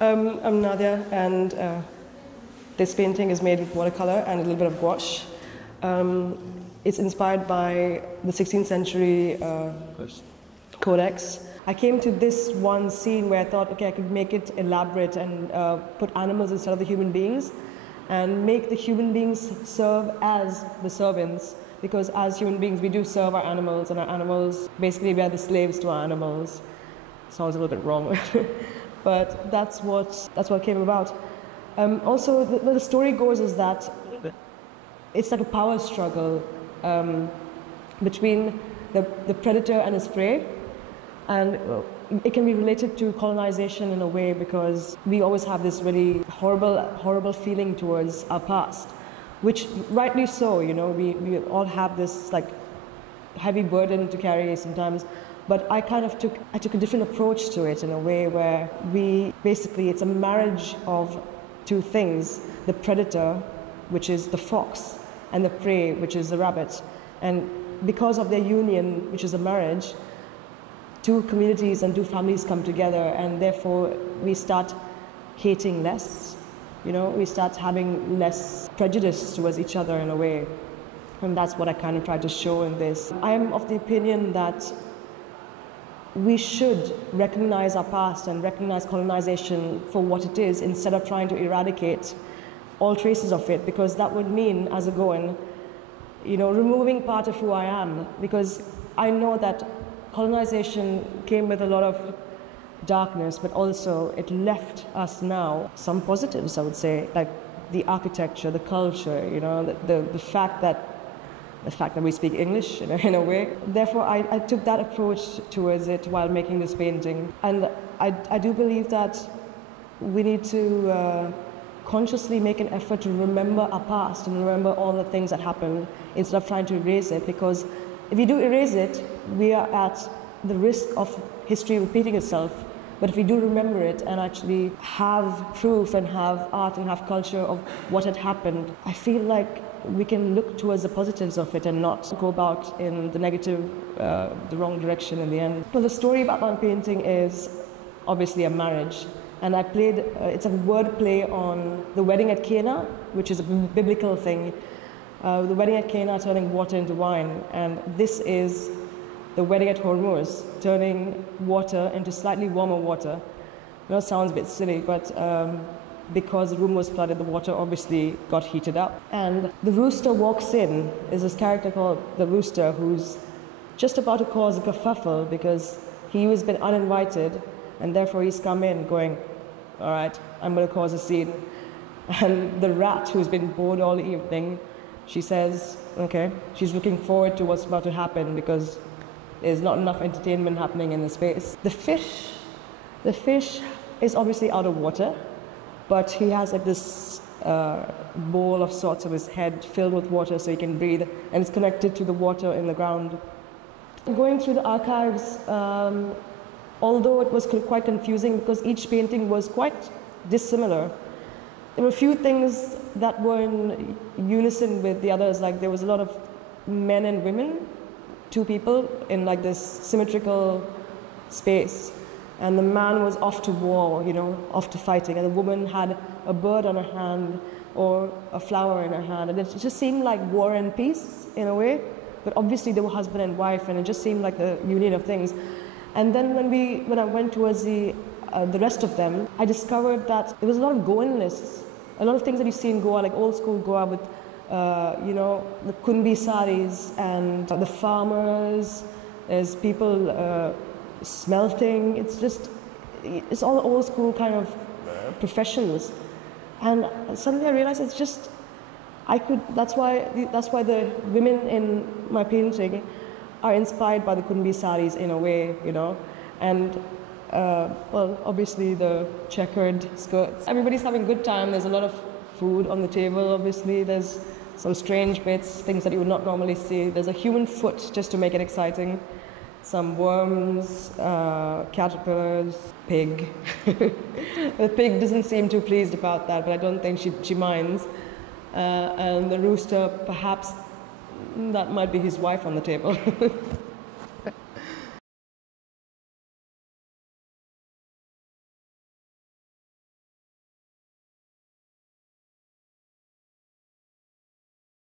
I'm Nadia, and this painting is made with watercolor and a little bit of gouache. It's inspired by the 16th century codex. I came to this one scene where I thought, okay, I could make it elaborate and put animals instead of the human beings, and make the human beings serve as the servants, because as human beings we do serve our animals, and our animals, basically we are the slaves to our animals. Sounds a little bit wrong, but that's what came about. Also, the story goes is that it's like a power struggle between the predator and his prey, and it can be related to colonization in a way, because we always have this really horrible feeling towards our past, which rightly so, you know, we all have this like heavy burden to carry sometimes. But I took a different approach to it in a way where it's a marriage of two things: the predator, which is the fox, and the prey, which is the rabbit. And because of their union, which is a marriage, two communities and two families come together, and therefore we start hating less, you know, we start having less prejudice towards each other in a way. And that's what I kind of tried to show in this. I am of the opinion that we should recognize our past and recognize colonization for what it is, instead of trying to eradicate all traces of it, because that would mean, as a Goan, you know, removing part of who I am, because I know that colonization came with a lot of darkness, but also it left us now some positives, I would say, like the architecture, the culture, you know, the fact that we speak English in a way. Therefore, I took that approach towards it while making this painting. And I do believe that we need to consciously make an effort to remember our past and remember all the things that happened, instead of trying to erase it, because if we do erase it, we are at the risk of history repeating itself. But if we do remember it and actually have proof and have art and have culture of what had happened, I feel like we can look towards the positives of it and not go about in the negative, the wrong direction in the end. Well, the story about my painting is obviously a marriage. And I played, it's a word play on the wedding at Cana, which is a biblical thing. The wedding at Cana turning water into wine. And this is the wedding at Hormuz, turning water into slightly warmer water. I know it sounds a bit silly, but because the room was flooded, the water obviously got heated up. And the rooster walks in, is this character called the Rooster, who's just about to cause a kerfuffle because he has been uninvited, and therefore he's come in going, all right, I'm going to cause a scene. And the rat, who's been bored all evening, she says, okay, she's looking forward to what's about to happen because there's not enough entertainment happening in the space. The fish is obviously out of water, but he has like this bowl of sorts of his head filled with water so he can breathe, and it's connected to the water in the ground. Going through the archives, although it was quite confusing because each painting was quite dissimilar, there were a few things that were in unison with the others. Like there was a lot of men and women, two people in like this symmetrical space. And the man was off to war, you know, off to fighting. And the woman had a bird on her hand or a flower in her hand. And it just seemed like war and peace in a way. But obviously they were husband and wife, and it just seemed like the union of things. And then when I went towards the rest of them, I discovered that there was a lot of Goan lists. A lot of things that you see in Goa, like old school Goa with, you know, the kunbi saris and the farmers. There's people smelting. It's all old school kind of professions. And suddenly I realized it's just, that's why the women in my painting are inspired by the kunbi saris in a way, you know. And well, obviously the checkered skirts. Everybody's having a good time. There's a lot of food on the table, obviously. There's some strange bits, things that you would not normally see. There's a human foot, just to make it exciting. Some worms, caterpillars, pig. The pig doesn't seem too pleased about that, but I don't think she minds. And the rooster, perhaps that might be his wife on the table.